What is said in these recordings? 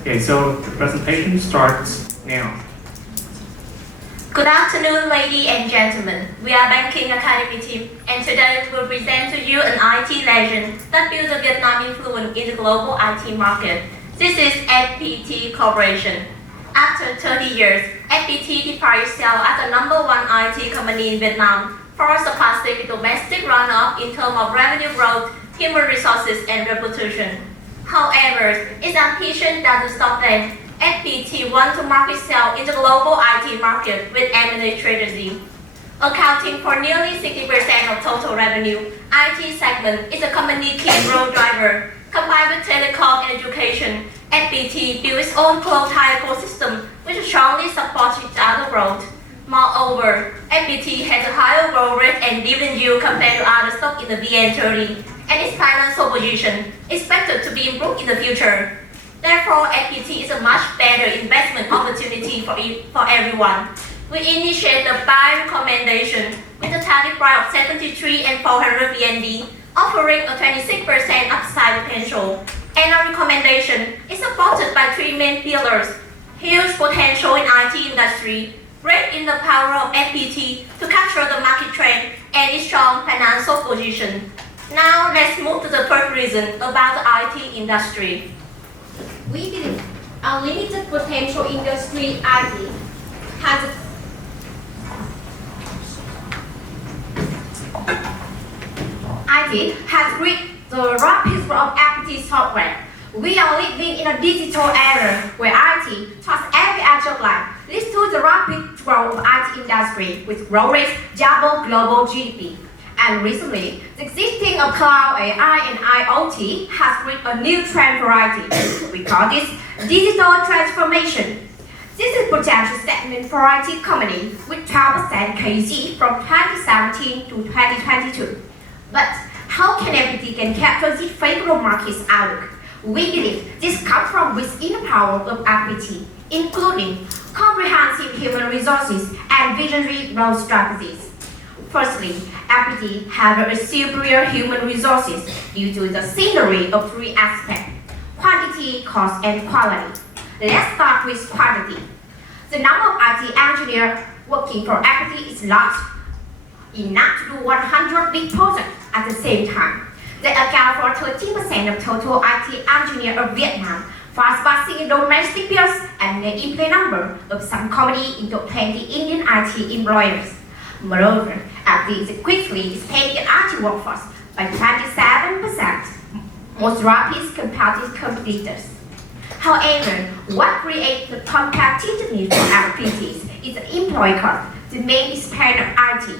Okay, so the presentation starts now. Good afternoon, ladies and gentlemen. We are Banking Academy team, and today we'll present to you an IT legend that built a Vietnam influence in the global IT market. This is FPT Corporation. After 30 years, FPT departed itself as the #1 IT company in Vietnam, far surpassing the domestic runner-up in terms of revenue growth, human resources, and reputation. However, its ambition doesn't stop there. FPT wants to market itself in the global IT market with M&A strategy. Accounting for nearly 60% of total revenue, IT segment is a company key growth driver. Combined with telecom and education, FPT built its own closed ecosystem which strongly supports each other's growth. Moreover, FPT has a higher growth rate and dividend yield compared to other stocks in the VN30, and its financial position is expected to be improved in the future. Therefore, FPT is a much better investment opportunity for everyone. We initiate the buy recommendation with a target price of 73 and 400 VND, offering a 26% upside potential. And our recommendation is supported by three main pillars: huge potential in IT industry, great in the power of FPT to capture the market trend, and its strong financial position. Now let's move to the first reason about the IT industry. We believe unlimited potential industry IT has reached the rapid growth of FPT software. We are living in a digital era where IT touches every aspect of life, leads to the rapid growth of IT industry with growth rates double global GDP. And recently, the existing of cloud, AI, and IoT has reached a new trend for IT. We call this digital transformation. This is potential segment for IT company with 12% CAGR from 2017 to 2022. But how can FPT can capture this favorable market outlook? We believe this comes from within the power of FPT, including comprehensive human resources and visionary growth strategies. Firstly, FPT has a superior human resources due to the synergy of three aspects: quantity, cost, and quality. Let's start with quantity. The number of IT engineers working for FPT is large, enough to do 100 big projects at the same time. They account for 13% of total IT engineers of Vietnam, far surpassing domestic peers, and they employ number of some companies into 20 Indian IT employers. Moreover, FPT is quickly expanding IT workforce by 27%, most rapid compared to competitors. However, what creates the competitiveness for FPT is the employee cost, the main expense of IT.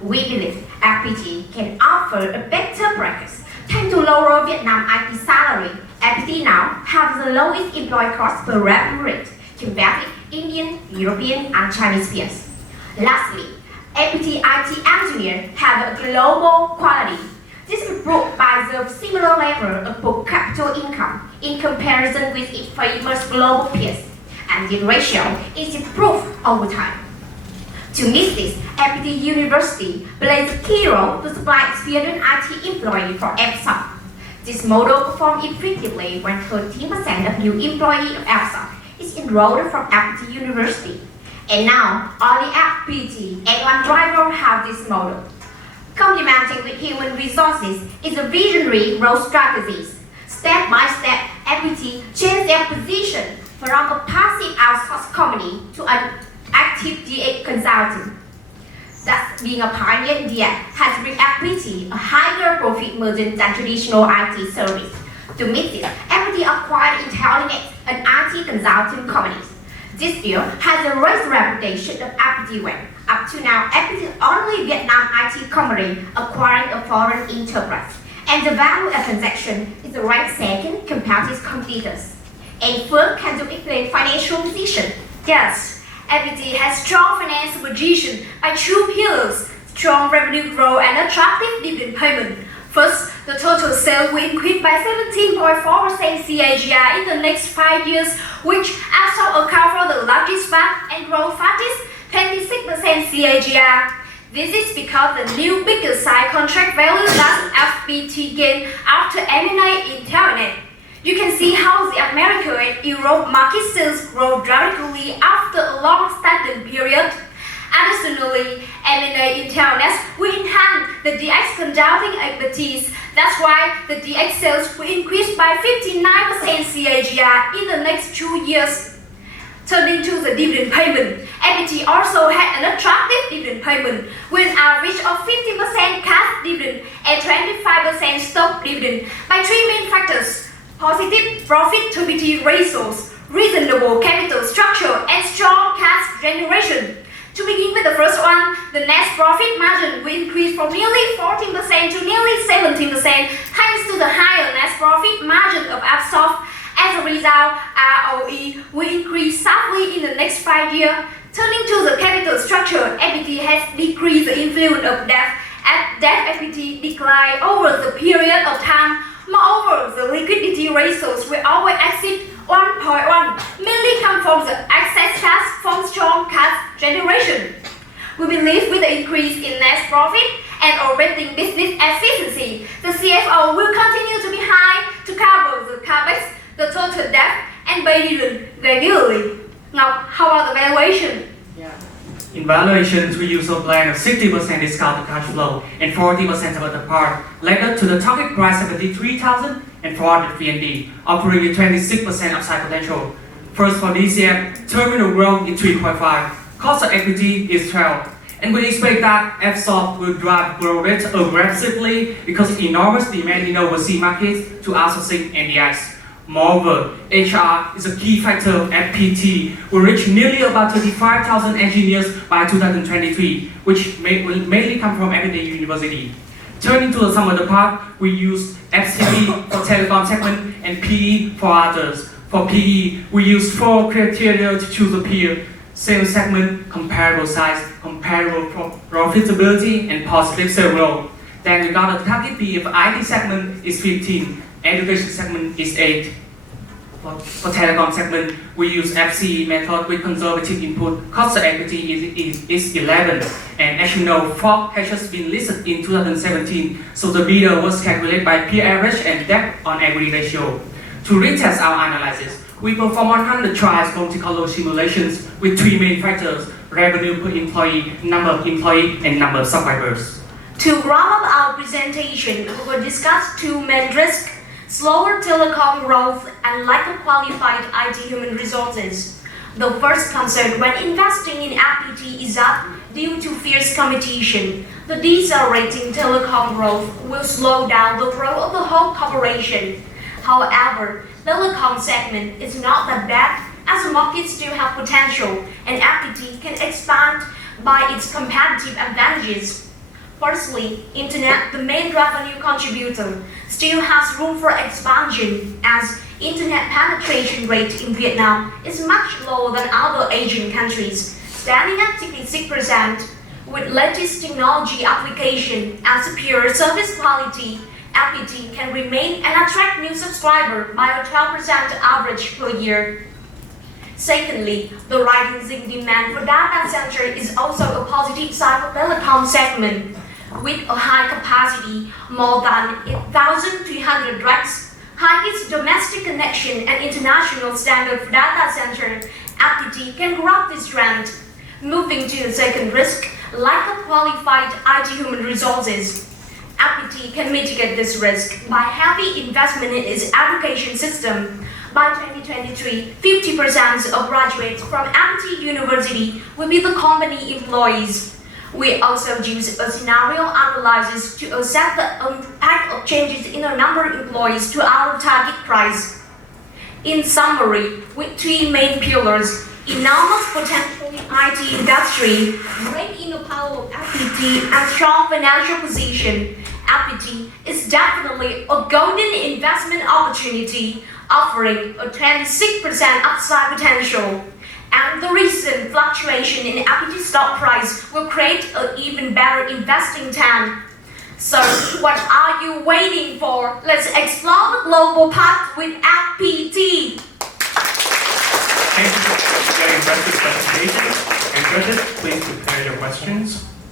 We believe FPT can offer a better practice. Thanks to lower Vietnam IT salary, FPT now has the lowest employee cost per revenue rate compared with Indian, European, and Chinese peers. Lastly, FPT IT engineers have a global quality. This is proved by the similar level of per capita income in comparison with its famous global peers, and the ratio is improved over time. To meet this, FPT University plays a key role to supply experienced IT employees for FSOC. This model performs effectively when 13% of new employees of FSOC is enrolled from FPT University. And now, only FPT and one driver have this model. Complementing with human resources is a visionary growth strategies. Step by step, FPT changed their position from a passive outsourced company to an active DX consultant. Thus, being a pioneer in DX has bring FPT a higher profit margin than traditional IT service. To meet this, FPT acquired Intelligence, an IT consulting company. This deal has raised the reputation of FPT well. Up to now, FPT is only Vietnam IT company acquiring a foreign enterprise, and the value of transaction is ranked second compared to its competitors. And first, can you explain financial position? Yes, FPT has strong financial position by two pillars: strong revenue growth and attractive dividend payment. First, the total sales will increase by 17.4% CAGR in the next 5 years, which also account for the largest part and grow fastest, 26% CAGR. This is because the new bigger size contract value that FPT gained after M&A Intelligence. You can see how the America and Europe market sales grow dramatically after a long stagnant period. Additionally, M&A intelligence will enhance the DX consulting expertise. That's why the DX sales will increase by 59% CAGR in the next 2 years. Turning to the dividend payment, FPT also had an attractive dividend payment with an average of 15% cash dividend and 25% stock dividend by three main factors: positive profitability ratios, reasonable capital structure, and strong cash generation. To begin with the first one, the net profit margin will increase from nearly 14% to nearly 17% thanks to the higher net profit margin of Upsoft. As a result, ROE will increase sharply in the next 5 years. Turning to the capital structure, equity has decreased the influence of debt as debt equity declined over the period of time. Moreover, the liquidity ratios will always exceed 1.1, mainly come from the excess cash from strong cash generation. We believe with the increase in net profit and operating business efficiency, the CFO will continue to be high to cover the capex, the total debt, and pay dividend regularly. Now, how about the valuation? In valuations, we use a blend of 60% discounted cash flow and 40% of the part, led to the target price of 73,400 VND, offering a 26% upside potential. First, for DCF, terminal growth is 3.5, cost of equity is 12, and we expect that Upsoft will drive growth rate aggressively because of enormous demand in overseas markets to outsourcing NDIs. Moreover, HR is a key factor of FPT. We reach nearly about 35,000 engineers by 2023, which will mainly come from everyday university. Turning to the sum of the part, we use FCP for telecom segment and PE for others. For PE, we use 4 criteria to choose a peer: sales segment, comparable size, comparable profitability, and positive sales growth. Then we got a target PE of IT segment is 15. Education segment is 8. For telecom segment, we use FCE method with conservative input. Cost of equity is 11. And as you know, FOG has been listed in 2017, so the bidder was calculated by peer average and debt on equity ratio. To retest our analysis, we perform 100 trials multi-color simulations with 3 main factors: revenue per employee, number of employees, and number of subscribers. To wrap up our presentation, we will discuss 2 main risks: slower telecom growth and lack of qualified IT human resources. The first concern when investing in FPT is that due to fierce competition, the decelerating telecom growth will slow down the growth of the whole corporation. However, telecom segment is not that bad as the market still have potential and FPT can expand by its competitive advantages. Firstly, Internet, the main revenue contributor, still has room for expansion as Internet penetration rate in Vietnam is much lower than other Asian countries, standing at 66%. With latest technology application and superior service quality, FPT can remain and attract new subscribers by a 12% average per year. Secondly, the rising demand for data center is also a positive side for telecom segment. With a high capacity, more than 1,300 racks, highest domestic connection and international standard for data center, FPT can grab this trend. Moving to the second risk, lack of qualified IT human resources. FPT can mitigate this risk by heavy investment in its education system. By 2023, 50% of graduates from FPT University will be the company employees. We also use a scenario analysis to assess the impact of changes in the number of employees to our target price. In summary, with 3 main pillars: enormous potential in IT industry, great in the power of FPT, and strong financial position, FPT is definitely a golden investment opportunity, offering a 26% upside potential. And the recent fluctuation in FPT stock price will create an even better investing time. So, what are you waiting for? Let's explore the global path with FPT. Thank you for your impressive presentation. And judges, please prepare your questions.